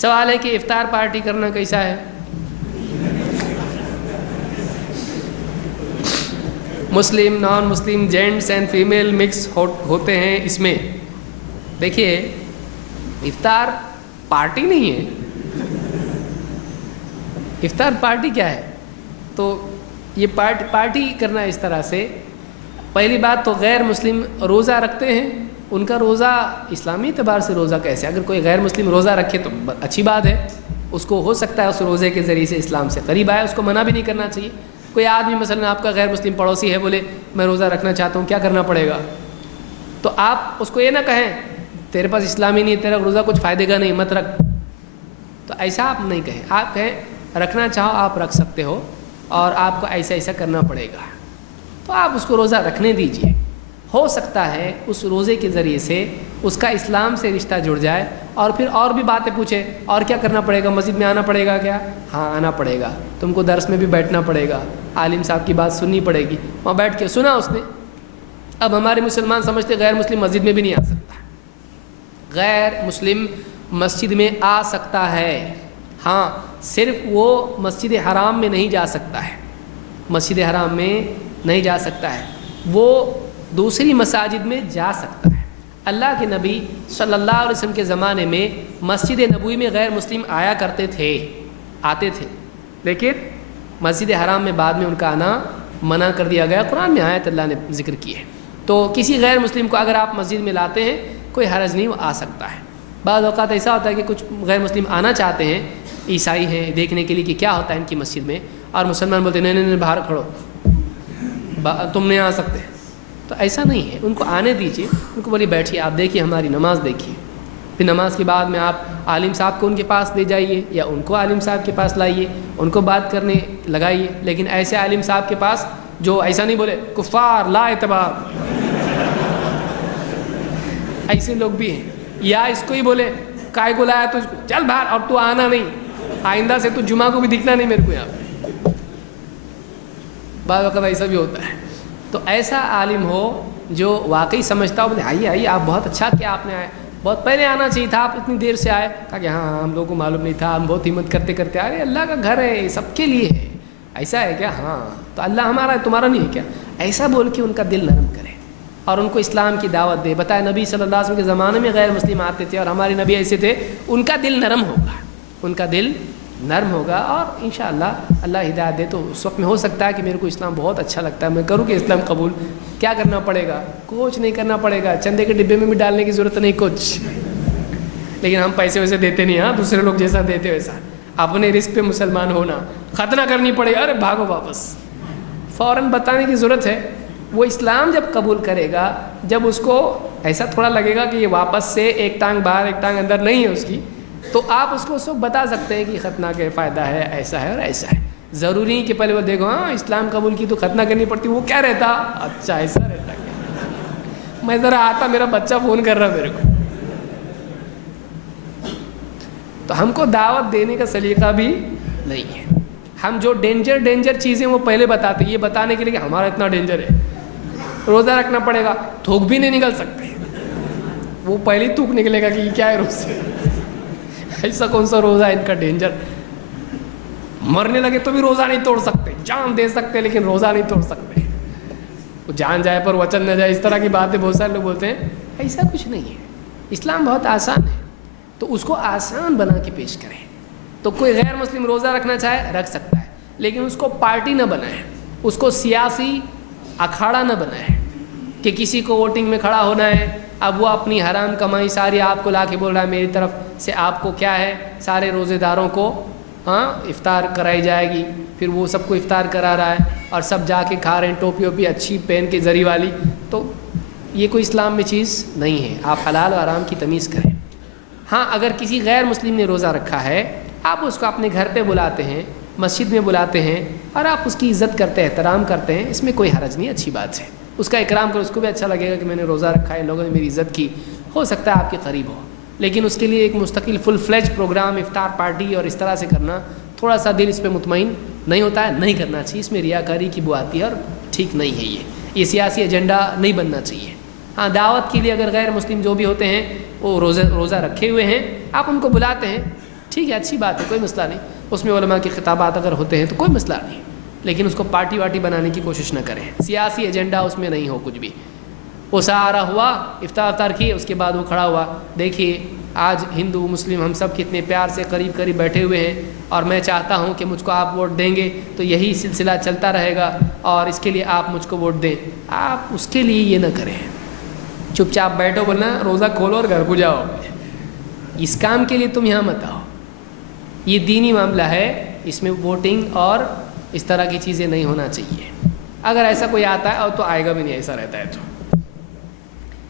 سوال ہے کہ افطار پارٹی کرنا کیسا ہے؟ مسلم نان مسلم جینٹس اینڈ فیمیل مکس ہوتے ہیں اس میں. دیکھیے افطار پارٹی نہیں ہے. افطار پارٹی کیا ہے؟ تو یہ پارٹی کرنا اس طرح سے، پہلی بات تو غیر مسلم روزہ رکھتے ہیں، ان کا روزہ اسلامی اعتبار سے روزہ کیسے؟ اگر کوئی غیر مسلم روزہ رکھے تو اچھی بات ہے، اس کو ہو سکتا ہے اس روزے کے ذریعے سے اسلام سے قریب آئے، اس کو منع بھی نہیں کرنا چاہیے. کوئی آدمی مثلا آپ کا غیر مسلم پڑوسی ہے، بولے میں روزہ رکھنا چاہتا ہوں، کیا کرنا پڑے گا؟ تو آپ اس کو یہ نہ کہیں تیرے پاس اسلامی نہیں، تیرا روزہ کچھ فائدے کا نہیں، مت رکھ. تو ایسا آپ نہیں کہیں، آپ کہیں رکھنا چاہو آپ رکھ سکتے ہو اور آپ کو ایسا ایسا کرنا پڑے گا، تو آپ اس کو روزہ رکھنے دیجئے. ہو سکتا ہے اس روزے کے ذریعے سے اس کا اسلام سے رشتہ جڑ جائے، اور پھر اور بھی باتیں پوچھے، اور کیا کرنا پڑے گا؟ مسجد میں آنا پڑے گا کیا؟ ہاں آنا پڑے گا. تم کو درس میں بھی بیٹھنا پڑے گا، عالم صاحب کی بات سننی پڑے گی. وہاں بیٹھ کے سنا اس نے. اب ہمارے مسلمان سمجھتے غیر مسلم مسجد میں بھی نہیں آ سکتا. غیر مسلم مسجد میں آ سکتا ہے، ہاں صرف وہ مسجد حرام میں نہیں جا سکتا ہے. مسجد حرام میں نہیں جا سکتا ہے، وہ دوسری مساجد میں جا سکتا ہے. اللہ کے نبی صلی اللہ علیہ وسلم کے زمانے میں مسجد نبوی میں غیر مسلم آیا کرتے تھے، آتے تھے، لیکن مسجد حرام میں بعد میں ان کا آنا منع کر دیا گیا. قرآن میں آیت اللہ نے ذکر کی ہے. تو کسی غیر مسلم کو اگر آپ مسجد میں لاتے ہیں کوئی حرج نہیں، وہ آ سکتا ہے. بعض اوقات ایسا ہوتا ہے کہ کچھ غیر مسلم آنا چاہتے ہیں، عیسائی ہیں، دیکھنے کے لیے کہ کیا ہوتا ہے ان کی مسجد میں، اور مسلمان بولتے ہیں نہیں نہیں باہر کھڑو، تم نہیں آ سکتے. تو ایسا نہیں ہے، ان کو آنے دیجیے. ان کو بولیے بیٹھیے، آپ دیکھیے ہماری نماز دیکھیے. پھر نماز کے بعد میں آپ عالم صاحب کو ان کے پاس لے جائیے یا ان کو عالم صاحب کے پاس لائیے، ان کو بات کرنے لگائیے. لیکن ایسے عالم صاحب کے پاس جو ایسا نہیں بولے کفار لا اعتبار، ایسے لوگ بھی ہیں. یا اس کو ہی بولے کائے کو لایا تو اس کو چل باہر، اور تو آنا نہیں، آئندہ سے تو جمعہ کو بھی دکھنا نہیں میرے کو یہاں پہ. بعض وقت ایسا بھی ہوتا ہے. تو ایسا عالم ہو جو واقعی سمجھتا ہو، بولے آئیے آئیے آپ بہت اچھا کیا آپ نے آئے، بہت پہلے آنا چاہیے تھا، آپ اتنی دیر سے آئے. کہا کہ ہاں ہم لوگوں کو معلوم نہیں تھا، ہم بہت ہمت کرتے کرتے آ رہے. اللہ کا گھر ہے، سب کے لیے ہے. ایسا ہے کیا؟ ہاں تو اللہ ہمارا ہے تمہارا نہیں ہے کیا؟ ایسا بول کے ان کا دل نرم کرے اور ان کو اسلام کی دعوت دے. بتائے نبی صلی اللہ علیہ وسلم کے زمانے میں غیر مسلم آتے تھے اور ہمارے نبی ایسے تھے. ان کا دل نرم ہوگا، ان کا دل نرم ہوگا، اور انشاءاللہ اللہ ہدایت دے. تو اس وقت میں ہو سکتا ہے کہ میرے کو اسلام بہت اچھا لگتا ہے، میں کروں کہ اسلام قبول. کیا کرنا پڑے گا؟ کچھ نہیں کرنا پڑے گا. چندے کے ڈبے میں بھی ڈالنے کی ضرورت نہیں کچھ، لیکن ہم پیسے ویسے دیتے نہیں. ہاں دوسرے لوگ جیسا دیتے ویسا. اپنے رزق پہ مسلمان ہونا، ختنہ کرنی پڑے گا، ارے بھاگو واپس. فوراً بتانے کی ضرورت ہے. وہ اسلام جب قبول کرے گا، جب اس کو ایسا تھوڑا لگے گا کہ یہ واپس سے ایک ٹانگ باہر ایک ٹانگ اندر نہیں ہے اس کی، تو آپ اس کو اس وقت بتا سکتے ہیں کہ ختنہ کا فائدہ ہے، ایسا ہے اور ایسا ہے. ضروری نہیں کہ پہلے وہ دیکھو ہاں اسلام قبول کی تو ختنہ کرنی پڑتی، وہ کیا رہتا، اچھا ایسا رہتا کیا، میں ذرا آتا، میرا بچہ فون کر رہا میرے کو. تو ہم کو دعوت دینے کا سلیقہ بھی نہیں ہے. ہم جو ڈینجر چیزیں وہ پہلے بتاتے ہیں، یہ بتانے کے لیے کہ ہمارا اتنا ڈینجر ہے، روزہ رکھنا پڑے گا، تھوک بھی نہیں نکل سکتے. وہ پہلے ہی تھوک نکلے گا کہ یہ کیا ہے روزہ، ایسا کون سا روزہ ہے ان کا ڈینجر. مرنے لگے تو بھی روزہ نہیں توڑ سکتے، جان دے سکتے لیکن روزہ نہیں توڑ سکتے. جان جائے پر وچن نہ جائے، اس طرح کی باتیں بہت سارے لوگ بولتے ہیں. ایسا کچھ نہیں ہے. اسلام بہت آسان ہے، تو اس کو آسان بنا کے پیش کریں. تو کوئی غیر مسلم روزہ رکھنا چاہے رکھ سکتا ہے، لیکن اس کو پارٹی نہ بنائے، اس کو سیاسی اکھاڑا نہ بنائے کہ کسی کو ووٹنگ میں کھڑا ہونا ہے. اب وہ اپنی حرام کمائی ساری آپ کو لا کے بول رہا ہے میری طرف سے آپ کو کیا ہے، سارے روزے داروں کو ہاں افطار کرائی جائے گی. پھر وہ سب کو افطار کرا رہا ہے اور سب جا کے کھا رہے ہیں ٹوپی ووپی اچھی پہن کے زری والی. تو یہ کوئی اسلام میں چیز نہیں ہے. آپ حلال و حرام کی تمیز کریں. ہاں اگر کسی غیر مسلم نے روزہ رکھا ہے، آپ اس کو اپنے گھر پہ بلاتے ہیں، مسجد میں بلاتے ہیں، اور آپ اس کی عزت کرتے ہیں، احترام کرتے ہیں، اس میں کوئی حرج نہیں، اچھی بات ہے. اس کا اکرام کرو، اس کو بھی اچھا لگے گا کہ میں نے روزہ رکھا ہے، لوگوں نے میری عزت کی. ہو سکتا ہے آپ کے قریب ہو، لیکن اس کے لیے ایک مستقل فل فلیج پروگرام، افطار پارٹی اور اس طرح سے کرنا، تھوڑا سا دل اس پہ مطمئن نہیں ہوتا ہے، نہیں کرنا چاہیے. اس میں ریاکاری کی بو آتی ہے اور ٹھیک نہیں ہے. یہ سیاسی ایجنڈا نہیں بننا چاہیے. ہاں دعوت کے لیے اگر غیر مسلم جو بھی ہوتے ہیں وہ روزہ رکھے ہوئے ہیں، آپ ان کو بلاتے ہیں، ٹھیک ہے، اچھی بات ہے، کوئی مسئلہ نہیں، اس میں علماء کے خطابات اگر ہوتے ہیں تو کوئی مسئلہ نہیں، لیکن اس کو پارٹی واٹی بنانے کی کوشش نہ کریں، سیاسی ایجنڈا اس میں نہیں ہو کچھ بھی۔ وہ سارا ہوا، افطار کیے، اس کے بعد وہ کھڑا ہوا، دیکھیے آج ہندو مسلم ہم سب کتنے پیار سے قریب قریب بیٹھے ہوئے ہیں، اور میں چاہتا ہوں کہ مجھ کو آپ ووٹ دیں گے تو یہی سلسلہ چلتا رہے گا، اور اس کے لیے آپ مجھ کو ووٹ دیں۔ آپ اس کے لیے یہ نہ کریں، چپ چاپ بیٹھو، بولنا روزہ کھولو اور گھر کو جاؤ، اس کام کے لیے تم یہاں مت آؤ۔ یہ دینی معاملہ ہے، اس میں ووٹنگ اور اس طرح کی چیزیں نہیں ہونا چاہیے۔ اگر ایسا کوئی آتا ہے اور تو آئے گا بھی نہیں، ایسا رہتا ہے تو